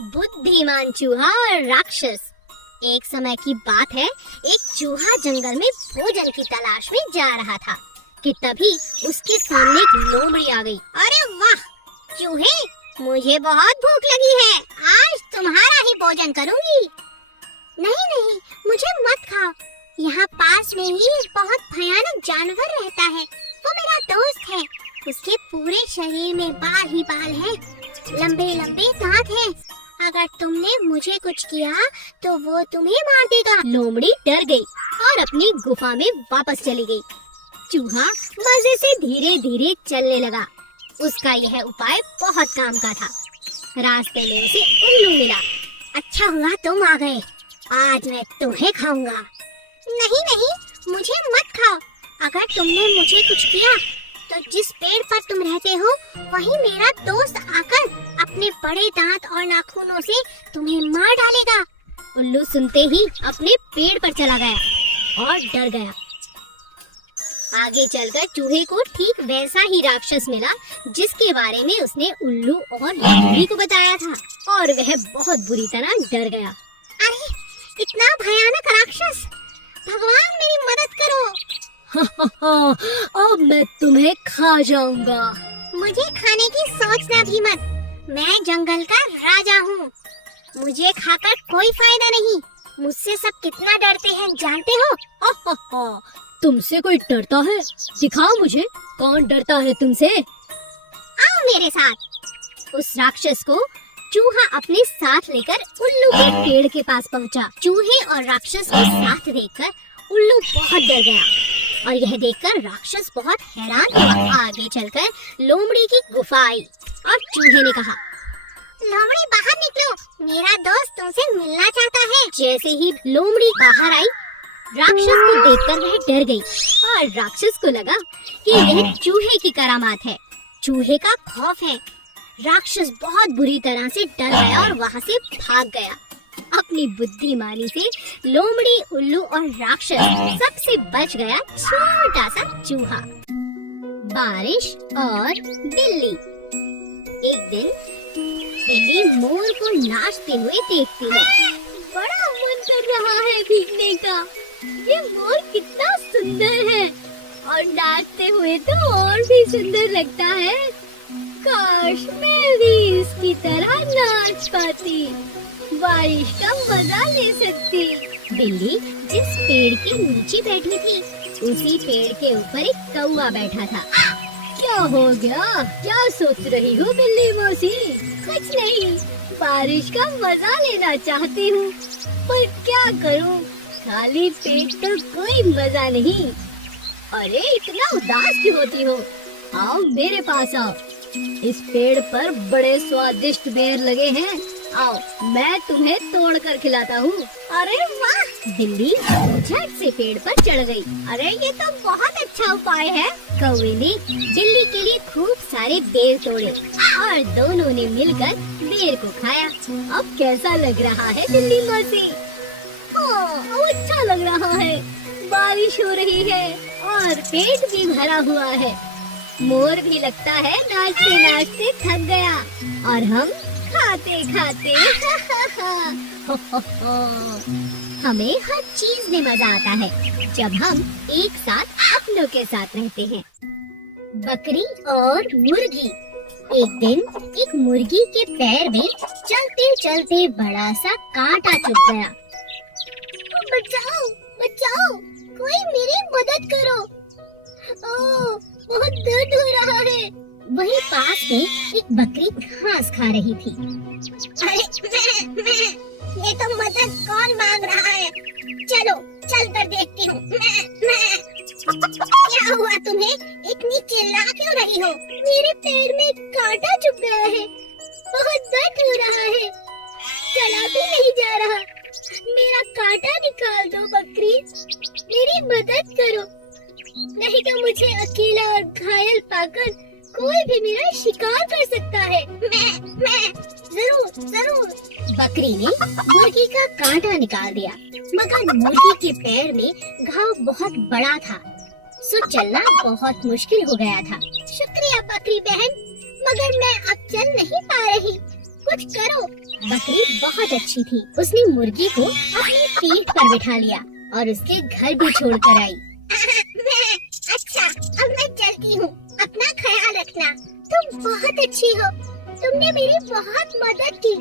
बुद्धिमान चूहा और राक्षस। एक समय की बात है, एक चूहा जंगल में भोजन की तलाश में जा रहा था कि तभी उसके सामने एक लोमड़ी आ गई। अरे वाह चूहे, मुझे बहुत भूख लगी है, आज तुम्हारा ही भोजन करूंगी। नहीं नहीं, मुझे मत खाओ, यहाँ पास में ही एक बहुत भयानक जानवर रहता है, वो मेरा दोस्त है। उसके पूरे शरीर में बाल ही बाल हैं, लंबे लंबे दांत हैं। अगर तुमने मुझे कुछ किया तो वो तुम्हें मार देगा। लोमड़ी डर गई और अपनी गुफा में वापस चली गई। चूहा मजे से धीरे धीरे चलने लगा। उसका यह उपाय बहुत काम का था। रास्ते में उसे उल्लू मिला। अच्छा हुआ तुम आ गए, आज मैं तुम्हें खाऊंगा। नहीं नहीं, मुझे मत खाओ। अगर तुमने मुझे कुछ किया तो जिस पेड़ पर तुम रहते हो वही मेरा दोस्त आकर अपने बड़े दांत और नाखूनों से तुम्हें मार डालेगा। उल्लू सुनते ही अपने पेड़ पर चला गया और डर गया। आगे चलकर चूहे को ठीक वैसा ही राक्षस मिला जिसके बारे में उसने उल्लू और लोमड़ी को बताया था, और वह बहुत बुरी तरह डर गया। अरे इतना भयानक राक्षस, भगवान मेरी मदद करो। अब मैं तुम्हें खा जाऊंगा। मुझे खाने की सोचना भी मत, मैं जंगल का राजा हूँ, मुझे खाकर कोई फायदा नहीं। मुझसे सब कितना डरते हैं जानते हो? तुमसे कोई डरता है? दिखाओ मुझे, कौन डरता है तुमसे? आओ मेरे साथ। उस राक्षस को चूहा अपने साथ लेकर उल्लू के पेड़ के पास पहुँचा। चूहे और राक्षस को साथ देखकर उल्लू बहुत डर गया और यह देखकर राक्षस बहुत हैरान हुआ। आगे चलकर लोमड़ी की गुफा आई और चूहे ने कहा, लोमड़ी बाहर निकलो, मेरा दोस्त तुमसे मिलना चाहता है। जैसे ही लोमड़ी बाहर आई, राक्षस को देखकर वह डर गई और राक्षस को लगा कि यह चूहे की करामात है, चूहे का खौफ है। राक्षस बहुत बुरी तरह से डर गया और वहाँ से भाग गया। अपनी बुद्धिमानी से लोमड़ी, उल्लू और राक्षस सबसे बच गया छोटा सा चूहा। बारिश और बिल्ली। एक दिन बिल्ली मोर को नाचते हुए देखती है। बड़ा मन कर रहा है भीगने का, ये मोर कितना सुंदर है और नाचते हुए तो और भी सुंदर लगता है। काश मैं भी इसकी तरह नाच पाती, बारिश का मजा ले सकती। बिल्ली जिस पेड़ के नीचे बैठी थी, उसी पेड़ के ऊपर एक कौवा बैठा था। क्या हो गया? क्या सोच रही हो बिल्ली मौसी? कुछ नहीं, बारिश का मजा लेना चाहती हूँ, पर क्या करूँ, खाली पेट तो कोई मजा नहीं। अरे इतना उदास क्यों होती हो? आओ मेरे पास आओ, इस पेड़ पर बड़े स्वादिष्ट बेर लगे हैं, आओ मैं तुम्हें तोड़ कर खिलाता हूँ। अरे वाह! बिल्ली झट से पेड़ पर चढ़ गई। अरे ये तो बहुत अच्छा उपाय है। कौवे ने बिल्ली के लिए खूब सारे बेर तोड़े और दोनों ने मिलकर बेर को खाया। अब कैसा लग रहा है बिल्ली मौसी? अब अच्छा लग रहा है, बारिश हो रही है और पेट भी भरा हुआ है। मोर भी लगता है नाचते नाचते थक गया और हम खाते खाते हमें हर चीज में मजा आता है जब हम एक साथ अपनों के साथ रहते हैं। बकरी और मुर्गी। एक दिन एक मुर्गी के पैर में चलते चलते बड़ा सा कांटा चुभ गया। बचाओ बचाओ, कोई मेरी मदद करो, ओह बहुत दर्द हो रहा है। वहीं पास में एक बकरी घास खा रही थी। अरे मैं, ये तो मदद कौन मांग रहा है? चलो चल कर देखती हूँ। क्या हुआ तुम्हें? इतनी चिल्ला क्यों रही हो? मेरे पैर में कांटा चुभ गया है, बहुत दर्द हो रहा है, चला भी नहीं जा रहा। मेरा कांटा निकाल दो बकरी, मेरी मदद करो, नहीं तो मुझे अकेला और घायल पाकर कोई भी मेरा शिकार कर सकता है। मैं जरूर। बकरी ने मुर्गी का कांटा निकाल दिया, मगर मुर्गी के पैर में घाव बहुत बड़ा था, सो चलना बहुत मुश्किल हो गया था। शुक्रिया बकरी बहन, मगर मैं अब चल नहीं पा रही, कुछ करो, बकरी बहुत अच्छी थी। उसने मुर्गी को अपनी पीठ पर बिठा लिया और उसके घर भी छोड़ कर आई। अच्छा, अब मैं चलती हूँ। अपना ख्याल रखना। तुम बहुत अच्छी हो। तुमने मेरी बहुत मदद की।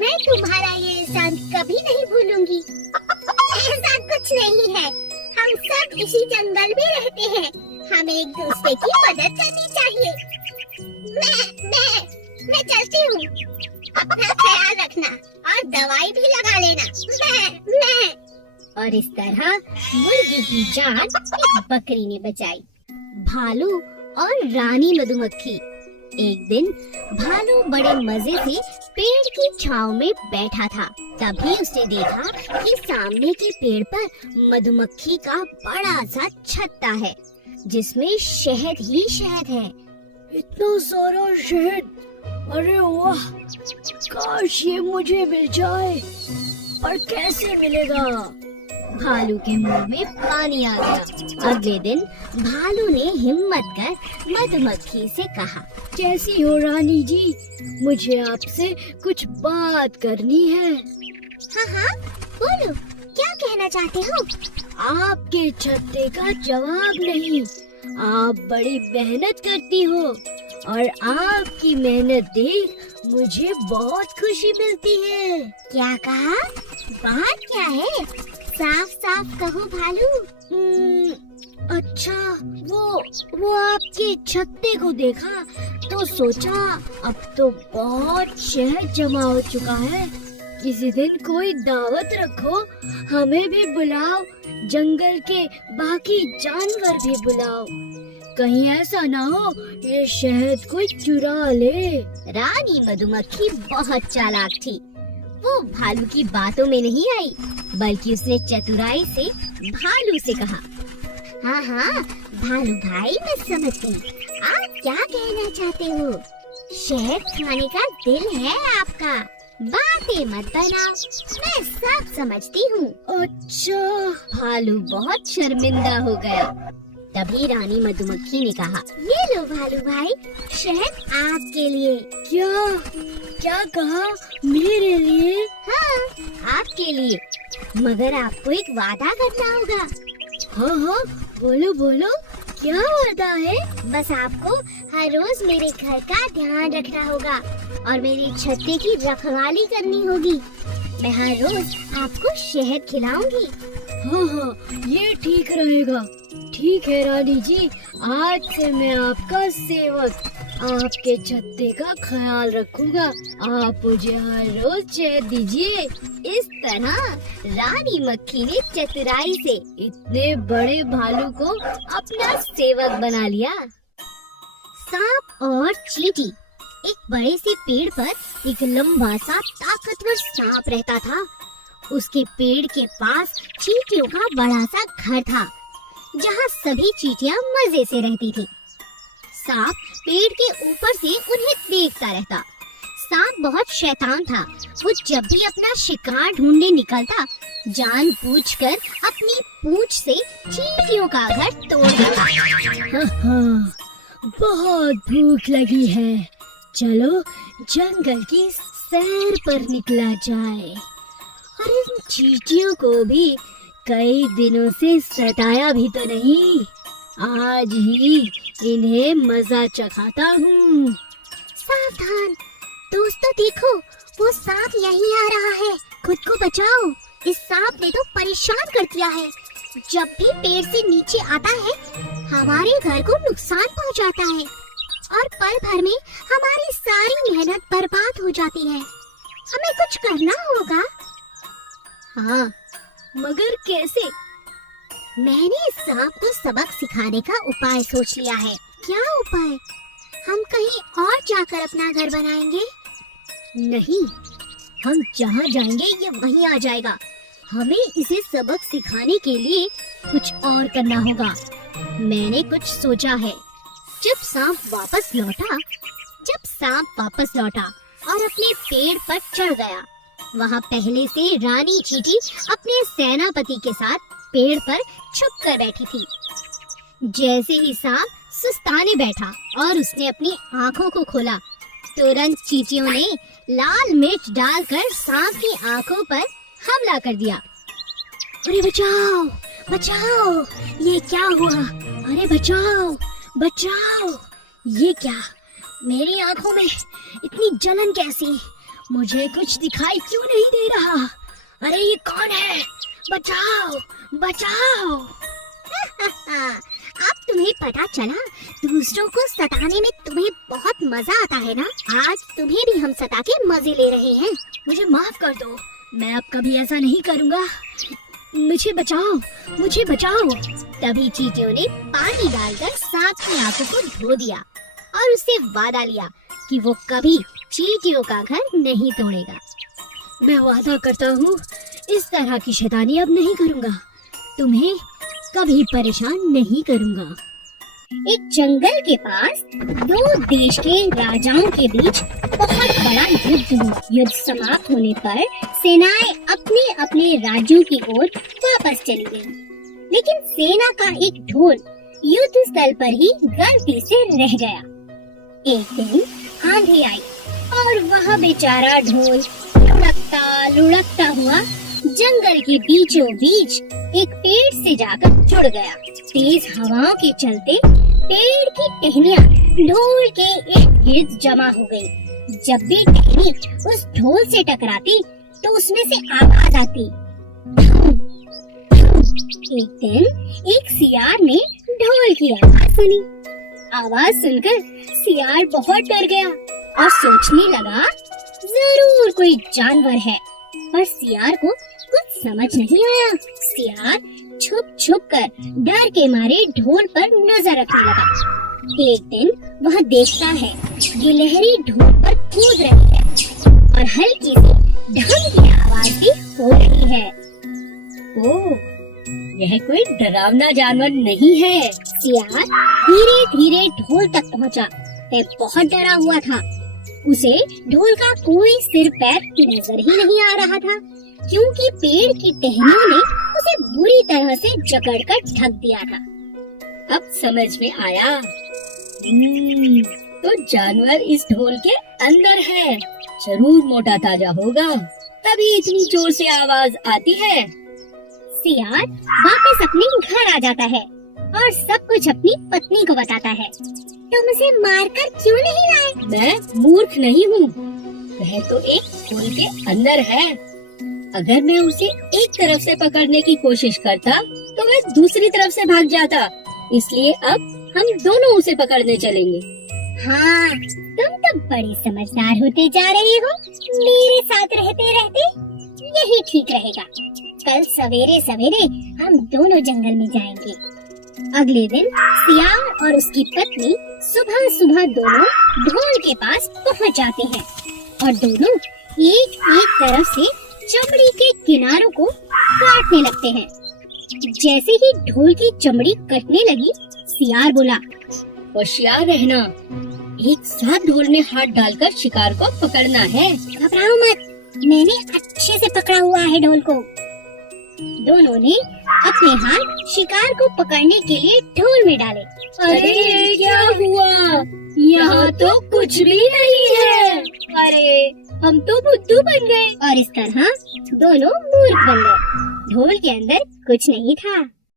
मैं तुम्हारा ये एहसान कभी नहीं भूलूंगी। ऐसा कुछ नहीं है। हम सब इसी जंगल में रहते हैं। हमें एक दूसरे की मदद करनी चाहिए। मैं चलती हूँ। अपना ख्याल रखना और दवाई भी लगा लेना। मैं और इस तरह मुर्गी की जान एक बकरी ने बचाई। भालू और रानी मधुमक्खी। एक दिन भालू बड़े मजे से पेड़ की छांव में बैठा था। तभी उसने देखा कि सामने के पेड़ पर मधुमक्खी का बड़ा सा छत्ता है जिसमें शहद ही शहद है। इतना सारा शहद, अरे वाह, काश ये मुझे मिल जाए, पर कैसे मिलेगा? भालू के मुंह में पानी आ गया। अगले दिन भालू ने हिम्मत कर मधुमक्खी से कहा, कैसी हो रानी जी, मुझे आपसे कुछ बात करनी है। हाँ, बोलो, क्या कहना चाहते हो? आपके छत्ते का जवाब नहीं। आप बड़ी मेहनत करती हो और आपकी मेहनत देख मुझे बहुत खुशी मिलती है। क्या कहा? बात क्या है? साफ साफ कहो भालू। अच्छा, वो आपके छत्ते को देखा तो सोचा अब तो बहुत शहद जमा हो चुका है। किसी दिन कोई दावत रखो, हमें भी बुलाओ, जंगल के बाकी जानवर भी बुलाओ। कहीं ऐसा ना हो ये शहद कोई चुरा ले। रानी मधुमक्खी बहुत चालाक थी। वो भालू की बातों में नहीं आई, बल्कि उसने चतुराई से भालू से कहा, हाँ, भालू भाई, मैं समझ गई। आप क्या कहना चाहते हो? शहद खाने का दिल है आपका। बातें मत बनाओ, मैं सब समझती हूँ। अच्छा। भालू बहुत शर्मिंदा हो गया। तभी रानी मधुमक्खी ने कहा, ये लो भालू भाई, शहद आपके लिए। क्या कहा? मेरे लिए? हाँ, आपके लिए, मगर आपको एक वादा करना होगा। हाँ, बोलो, क्या वादा है? बस आपको हर रोज मेरे घर का ध्यान रखना होगा और मेरी छत्ते की रखवाली करनी होगी। मैं हर रोज आपको शहद खिलाऊंगी। हाँ, ये ठीक रहेगा। ठीक है रानी जी, आज से मैं आपका सेवक, आपके छत्ते का ख्याल रखूंगा। आप मुझे हर रोज शहद दीजिए। इस तरह रानी मक्खी ने चतुराई से इतने बड़े भालू को अपना सेवक बना लिया। सांप और चींटी। एक बड़े से पेड़ पर एक लंबा सा ताकतवर सांप रहता था। उसके पेड़ के पास चींटियों का बड़ा सा घर था, जहाँ सभी चींटियाँ मजे से रहती थी। सांप पेड़ के ऊपर से उन्हें देखता रहता। सांप बहुत शैतान था। वो जब भी अपना शिकार ढूंढने निकलता, जानबूझकर अपनी पूंछ से चींटियों का घर तोड़ देता। हाँ, बहुत भूख लगी है, चलो जंगल की सैर पर निकला जाए। और इन चींटियों को भी कई दिनों से सताया भी तो नहीं, आज ही इन्हें मजा चखाता हूँ। सावधान दोस्तों, देखो वो सांप यहीं आ रहा है। खुद को बचाओ, इस सांप ने तो परेशान कर दिया है। जब भी पेड़ से नीचे आता है, हमारे घर को नुकसान पहुंचाता है और पल भर में हमारी सारी मेहनत बर्बाद हो जाती है। हमें कुछ करना होगा। हाँ, मगर कैसे? मैंने इस सांप को सबक सिखाने का उपाय सोच लिया है। क्या उपाय? हम कहीं और जाकर अपना घर बनाएंगे? नहीं, हम जहाँ जाएंगे ये वहीं आ जाएगा। हमें इसे सबक सिखाने के लिए कुछ और करना होगा। मैंने कुछ सोचा है। जब सांप वापस लौटा और अपने पेड़ पर चढ़ गया, वहाँ पहले से रानी चींटी अपने सेनापति के साथ पेड़ पर छुप कर बैठी थी। जैसे ही सांप सुस्ताने बैठा और उसने अपनी आँखों को खोला, तुरंत चींटियों ने लाल मिर्च डालकर सांप की आंखों पर हमला कर दिया। अरे बचाओ बचाओ, ये क्या हुआ? अरे बचाओ बचाओ, ये क्या? मेरी आंखों में इतनी जलन कैसी? मुझे कुछ दिखाई क्यों नहीं दे रहा? अरे ये कौन है? बचाओ बचाओ। अब तुम्हें पता चला दूसरों को सताने में तुम्हें बहुत मजा आता है ना? आज तुम्हें भी हम सता के मजे ले रहे हैं। मुझे माफ कर दो, मैं अब कभी ऐसा नहीं करूँगा। मुझे बचाओ मुझे बचाओ। तभी चींटियों ने पानी डालकर सांप की आंखों को धो दिया और उससे वादा लिया कि वो कभी चींटियों का घर नहीं तोड़ेगा। मैं वादा करता हूँ इस तरह की शैतानी अब नहीं करूँगा, तुम्हें कभी परेशान नहीं करूँगा। एक जंगल के पास दो देश के राजाओं के बीच बहुत बड़ा युद्ध हुआ। युद्ध समाप्त होने पर सेनाएं अपने अपने राज्यों की ओर वापस चली गईं। लेकिन सेना का एक ढोल युद्ध स्थल पर ही गलती से रह गया। एक दिन आंधी आई और वह बेचारा ढोल लुढ़कता हुआ जंगल के बीचों बीच एक पेड़ से जाकर जुड़ गया। तेज हवाओं के चलते पेड़ की टहनियाँ ढोल के इर्द गिर्द जमा हो गई। जब भी टहनी उस ढोल से टकराती तो उसमें से आवाज आती। एक दिन एक सियार ने ढोल की आवाज सुनी। आवाज सुनकर सियार बहुत डर गया और सोचने लगा जरूर कोई जानवर है, पर सियार को कुछ समझ नहीं आया। सियार छुप कर डर के मारे ढोल पर नजर रखने लगा। एक दिन वह देखता है गिलहरी ढोल पर कूद रही है और हल्की सी ढंग की आवाज भी हो रही है। ओह, यह कोई डरावना जानवर नहीं है। सियार धीरे धीरे ढोल तक पहुंचा। वह बहुत डरा हुआ था। उसे ढोल का कोई सिर पैर नजर ही नहीं आ रहा था, क्योंकि पेड़ की टहनियों ने उसे बुरी तरह से जकड़कर ढक दिया था। अब समझ में आया, तो जानवर इस ढोल के अंदर है। जरूर मोटा ताजा होगा, तभी इतनी जोर से आवाज आती है। सियार वापस अपने घर आ जाता है और सब कुछ अपनी पत्नी को बताता है। तुम उसे मारकर क्यों नहीं लाए? मैं मूर्ख नहीं हूँ, वह तो एक ढोल के अंदर है। अगर मैं उसे एक तरफ से पकड़ने की कोशिश करता तो वह दूसरी तरफ से भाग जाता, इसलिए अब हम दोनों उसे पकड़ने चलेंगे। हाँ, तुम तो बड़ी समझदार होते जा रहे हो। मेरे साथ रहते रहते यही ठीक रहेगा। कल सवेरे सवेरे हम दोनों जंगल में जाएंगे। अगले दिन सियार और उसकी पत्नी सुबह सुबह दोनों ढोल के पास पहुंच जाते हैं और दोनों एक एक तरफ से चमड़ी के किनारों को काटने लगते हैं। जैसे ही ढोल की चमड़ी कटने लगी, सियार बोला, होशियार रहना, एक साथ ढोल में हाथ डालकर शिकार को पकड़ना है। घबराओ मत, मैंने अच्छे से पकड़ा हुआ है ढोल को। दोनों ने अपने हाथ शिकार को पकड़ने के लिए ढोल में डाले। अरे क्या हुआ? यहाँ तो कुछ भी नहीं है। अरे हम तो बुद्धू बन गए। और इस तरह दोनों मूर्ख बन गए। ढोल के अंदर कुछ नहीं था।